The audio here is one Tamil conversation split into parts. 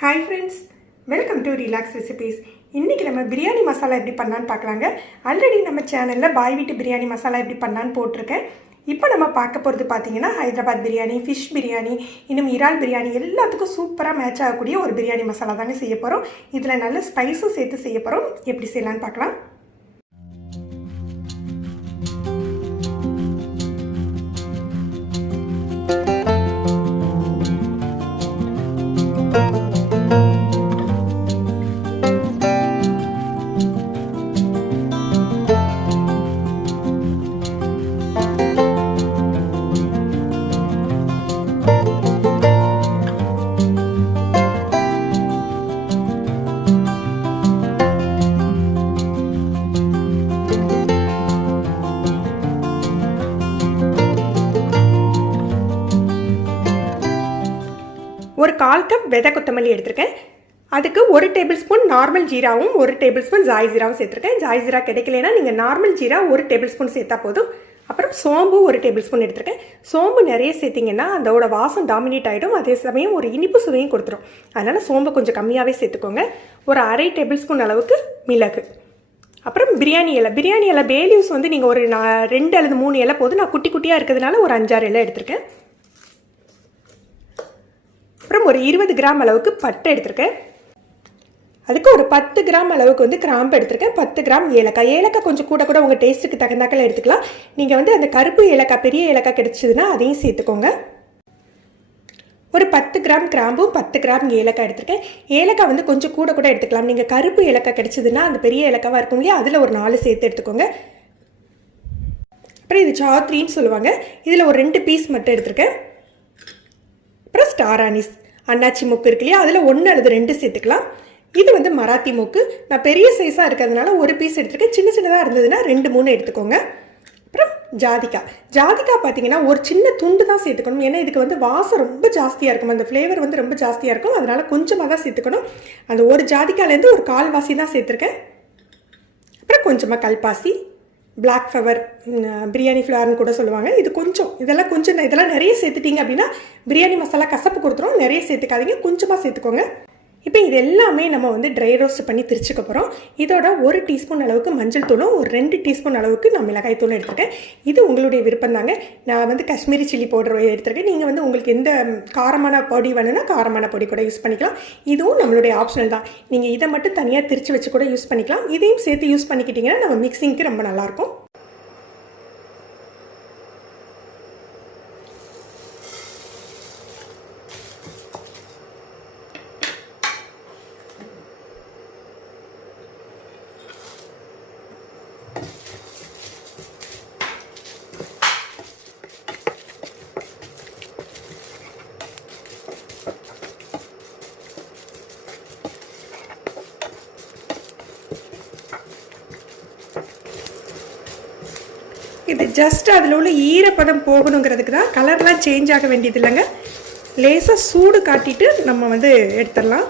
Hi friends, welcome to Relax Recipes. இன்னைக்கு நம்ம பிரியாணி மசாலா எப்படி பண்ணலாம்னு பார்க்கலாங்க. ஆல்ரெடி நம்ம சேனல்ல பாய் வீட்டு பிரியாணி மசாலா எப்படி பண்ணலாம்னு போட்டுருக்கேன். இப்போ நம்ம பார்க்க போகிறது பார்த்தீங்கன்னா ஹைதராபாத் பிரியாணி, ஃபிஷ் பிரியாணி, இன்னும் இறால் பிரியாணி எல்லாத்துக்கும் சூப்பராக மேட்ச் ஆகக்கூடிய ஒரு பிரியாணி மசாலா தாங்க செய்ய போகிறோம். இதில் நல்ல ஸ்பைஸும் சேர்த்து செய்ய போகிறோம். எப்படி செய்யலான்னு பார்க்கலாம். ஒரு 1/4 கப் வெதை கொத்தமல்லி எடுத்திருக்கேன். அதுக்கு 1 டேபிள் ஸ்பூன் நார்மல் ஜீராவும் 1 டேபிள் ஸ்பூன் ஜாய் ஜீராவும் சேர்த்துருக்கேன். ஜாய் ஜீரா கிடைக்கலனா நீங்கள் நார்மல் ஜீரா 1 டேபிள் ஸ்பூன் சேர்த்தா போதும். அப்புறம் சோம்பு 1 டேபிள் ஸ்பூன் எடுத்திருக்கேன். சோம்பு நிறைய சேர்த்திங்கன்னா அதோட வாசம் டாமினேட் ஆகிடும். அதே சமயம் ஒரு இனிப்பு சுவையும் கொடுத்துரும். அதனால் சோம்பு கொஞ்சம் கம்மியாகவே சேர்த்துக்கோங்க. ஒரு 1/2 டேபிள் ஸ்பூன் அளவுக்கு மிளகு. அப்புறம் பிரியாணி இலை பே லீவ்ஸ் வந்து நீங்கள் ஒரு 2 அல்லது 3 இலை போதும். நான் குட்டி குட்டியாக இருக்கிறதுனால ஒரு 5-6 இலை எடுத்திருக்கேன். அப்புறம் ஒரு 20 கிராம் அளவுக்கு பட்டை எடுத்திருக்கேன். அதுக்கு ஒரு 10 கிராம் அளவுக்கு வந்து கிராம்பு எடுத்திருக்கேன். 10 கிராம் ஏலக்காய் கொஞ்சம் கூட உங்கள் டேஸ்ட்டுக்கு தகுந்தாக்கில் எடுத்துக்கலாம். நீங்கள் வந்து அந்த கருப்பு ஏலக்காய் பெரிய ஏலக்காய் கிடைச்சதுன்னா அதையும் சேர்த்துக்கோங்க. ஒரு 10 கிராம் கிராம்பும் 10 கிராம் ஏலக்காய் எடுத்திருக்கேன். ஏலக்காய் வந்து கொஞ்சம் கூட எடுத்துக்கலாம். நீங்கள் கருப்பு ஏலக்காய் கிடைச்சதுன்னா அந்த பெரிய ஏலக்காவாக இருக்கும் இல்லையா, அதில் ஒரு 4 சேர்த்து எடுத்துக்கோங்க. அப்புறம் இது சாத்ரின்னு சொல்லுவாங்க. இதில் ஒரு 2 பீஸ் மட்டும் எடுத்திருக்கேன். அப்புறம் ஸ்டார் அனீஸ் அன்னாச்சி மூக்கு இருக்கு இல்லையா, அதில் 1 அல்லது 2 சேர்த்துக்கலாம். இது வந்து மராத்தி மூக்கு. நான் பெரிய சைஸாக இருக்கிறதுனால 1 பீஸ் எடுத்துருக்கேன். சின்னதாக இருந்ததுன்னா 2-3 எடுத்துக்கோங்க. அப்புறம் ஜாதிக்காய் பார்த்தீங்கன்னா ஒரு சின்ன துண்டு தான் சேர்த்துக்கணும். ஏன்னா இதுக்கு வந்து வாசம் ரொம்ப ஜாஸ்தியாக இருக்கும். அந்த ஃப்ளேவர் வந்து ரொம்ப ஜாஸ்தியாக இருக்கும். அதனால் கொஞ்சமாக தான் சேர்த்துக்கணும். அந்த ஒரு ஜாதிக்காயிலேருந்து ஒரு 1/4 வாசி தான் சேர்த்துருக்கேன். அப்புறம் கொஞ்சமாக கல்பாசி, பிளாக் ஃபவர், பிரியாணி ஃப்ளவர்னு கூட சொல்லுவாங்க. இது கொஞ்சம் இதெல்லாம் நிறைய சேர்த்துட்டிங்க அப்படின்னா பிரியாணி மசாலா கசப்பு கொடுத்துரும். நிறைய சேர்த்துக்காதீங்க, கொஞ்சமாக சேர்த்துக்கோங்க. இப்போ இது எல்லாமே நம்ம வந்து ட்ரை ரோஸ்ட் பண்ணி திரிச்சுக்க போகிறோம். இதோட 1 டீஸ்பூன் அளவுக்கு மஞ்சள் தூளும் ஒரு 2 டீஸ்பூன் அளவுக்கு நான் மிளகாய் தூளும் எடுத்துருக்கேன். இது உங்களுடைய விருப்பம் தாங்க. நான் வந்து காஷ்மீரி சில்லி பவுடர் எடுத்துருக்கேன். நீங்கள் வந்து உங்களுக்கு எந்த காரமான பொடி வேணும்னா காரமான பொடி கூட யூஸ் பண்ணிக்கலாம். இதுவும் நம்மளுடைய ஆப்ஷனல் தான். நீங்கள் இதை மட்டும் தனியாக திரிச்சு வச்சு கூட யூஸ் பண்ணிக்கலாம். இதையும் சேர்த்து யூஸ் பண்ணிக்கிட்டிங்கன்னா நம்ம மிக்சிங்க்கு ரொம்ப நல்லாயிருக்கும். இது ஜஸ்ட் அதில் உள்ள ஈரப்பதம் போகணுங்கிறதுக்கு தான். கலர்லாம் சேஞ்ச் ஆக வேண்டியது இல்லைங்க. லேசாக சூடு காட்டிட்டு நம்ம வந்து எடுத்துடலாம்.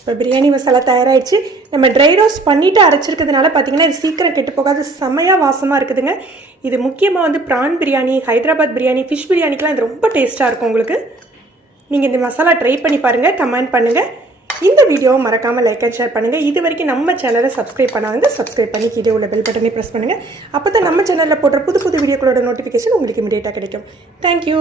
இப்போ பிரியாணி மசாலா தயாராகிடுச்சு. நம்ம ட்ரை ரோஸ்ட் பண்ணிவிட்டு அரைச்சிருக்கிறதுனால பார்த்திங்கன்னா இது சீக்கிரம் கெட்டு போகாது. செம்மையாக வாசமாக இருக்குதுங்க. இது முக்கியமாக வந்து ப்ரான் பிரியாணி, ஹைதராபாத் பிரியாணி, ஃபிஷ் பிரியாணிக்கெலாம் இது ரொம்ப டேஸ்ட்டாக இருக்கும் உங்களுக்கு. நீங்கள் இந்த மசாலா ட்ரை பண்ணி பாருங்கள், கமெண்ட் பண்ணுங்கள். இந்த வீடியோவை மறக்காமல் லைக் அண்ட் ஷேர் பண்ணுங்கள். இது வரைக்கும் நம்ம சேனலை சப்ஸ்கிரைப் பண்ணாங்க, சப்ஸ்கிரைப் பண்ணி கீழே உள்ள பெல் பட்டனை ப்ரெஸ் பண்ணுங்கள். அப்போ தான் நம்ம சேனலில் போடுற புது வீடியோக்களோட நோட்டிஃபிகேஷன் உங்களுக்கு இமீடியட்டாக கிடைக்கும். தேங்க்யூ.